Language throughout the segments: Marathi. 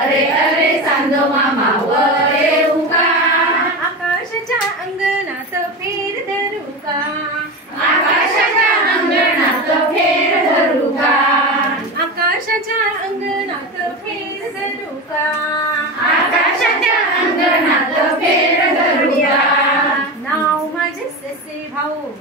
अरे अरे चांदो मामा वर येऊ का? आकाशाच्या अंगणात फेर धरू का? आकाशाच्या अंगणात फेर धरू का? आकाशाच्या अंगणात फेर धरू का? आकाशाच्या अंगणात फेर धरू का? नाव माझे ससे भाऊ,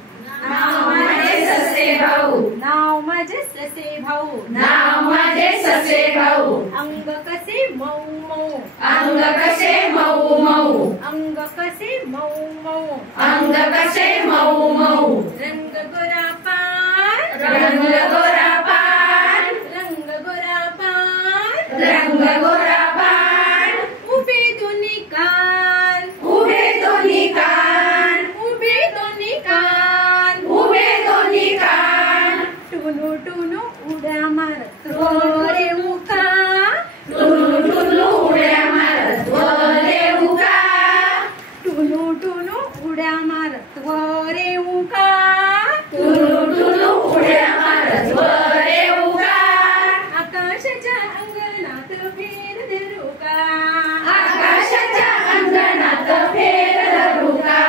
नाव माझे ससे भाऊ, नाव माझे ससे भाऊ, नाव माझे ससे भाऊ. अंग कसे मऊ मऊ, अंग कसे मऊ मऊ, अंग कसे मऊ मऊ, अंग कसे मऊ मऊ. रंग गोरा पार, रंग गोरा पान, रंग गोरा पार, रंग गोरा पान. उभे दोन्ही कान, उभे दोन्ही कान, उभे दोन्ही कान, उभे दोन्ही कान. टुनू टुनू उड्या मारत वर येऊ का? टुलू टुलू उड्या मारत वर येऊ का? टुनू टुनू उड्या मारत वर येऊ का? टुलू टुलू उड्या मारत वर येऊ का? आकाशाच्या अंगणात फेर धरू का? आकाशाच्या अंगणात फेर धरू का?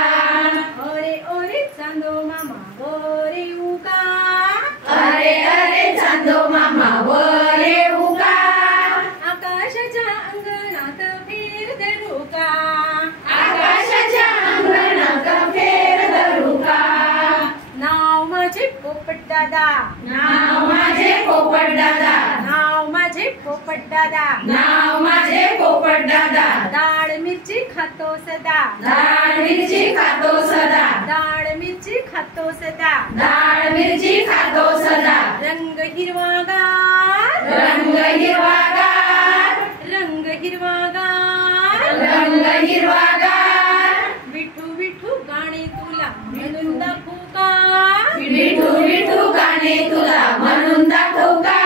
ओरे ओरे चांदो मामा वर येऊ का? अरे अरे चांदो मामा वर येऊ का? आकाशाच्या अंगणात फेर धरू का? आकाशाच्या अंगणात फेर धरू का? नाव माझे पोपट दादा, नाव माझे पोपट दादा, नाव माझे पोपट दादा, नाव माझे पोपट दादा. डाळ मिरची खातो सदा, डाळ मिरची खातो सदा, डाळ मिरची खातो सदा, डाळ मिरची खातो सदा. रंग हिरवागार, रंग हिरवागार, रंग हिरवागार, रंग हिरवागार. विठू विठू गाणे तुला म्हणून दाखवू का? विठू विठू गाणे तुला म्हणून दाखवू का?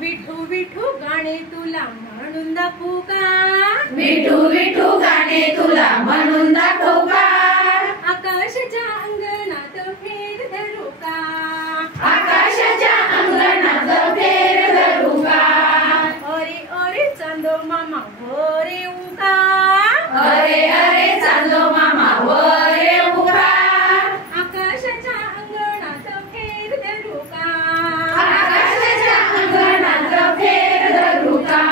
विठू विठू गाणे तुला म्हणून दाखवू का? विठू विठू गाणे तुला म्हणून दाखवू का? आकाशाच्या अंगणात फेर धरू का? आकाशाच्या अंगणात फेर धरू का? अरे अरे चांदो मामा वर येऊ का? अरे अरे चांदो मामा वर येऊ का? आकाशाच्या अंगणात फेर धरू का? आकाशाच्या अंगणात फेर धरू का?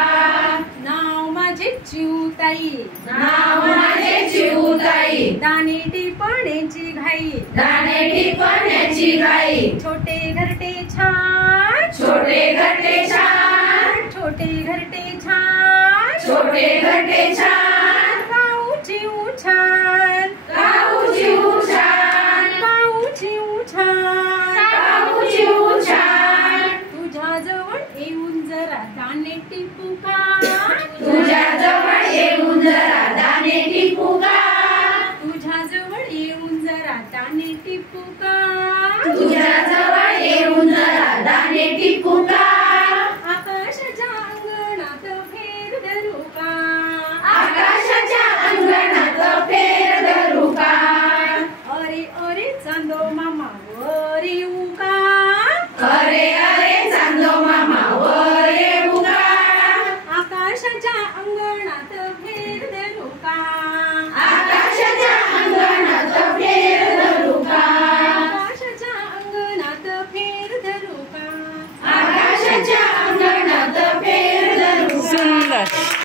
नाव माझे चिवताई, नाव माझे चिवताई, दाणे टिपण्याची घाई, दाणे टिपण्याची गाई. छोटे घरटे छान, छोटे घरटे छान, छोटे घरटे छान, छोटे घरटे छान. गाऊची छान, गाऊची छान, गाऊची छान. गाऊची छान. तुझ्या जवळ येऊन जरा दाणे टिपू का? तुझ्या जवळ येऊन जरा दाणे टिपू का? तुझ्या जवळ येऊन जरा दाणे टिपू का? तुझ्या जवळ येऊन जरा दाणे टिपू का? आकाशाच्या अंगणात फेर धरू का? आकाशाच्या अंगणात फेर धरू का? अरे अरे चांदो मामा वर येऊ का? अरे अरे चांदो मामा वर येऊ का? आकाशाच्या अंगणात फेर धरू का? आकाशाच्या अंगणात फेर धरू का? आकाशाच्या अंगणात फेर धरू का? आकाशाच्या अंगणात फेर धरू का? सुंदर.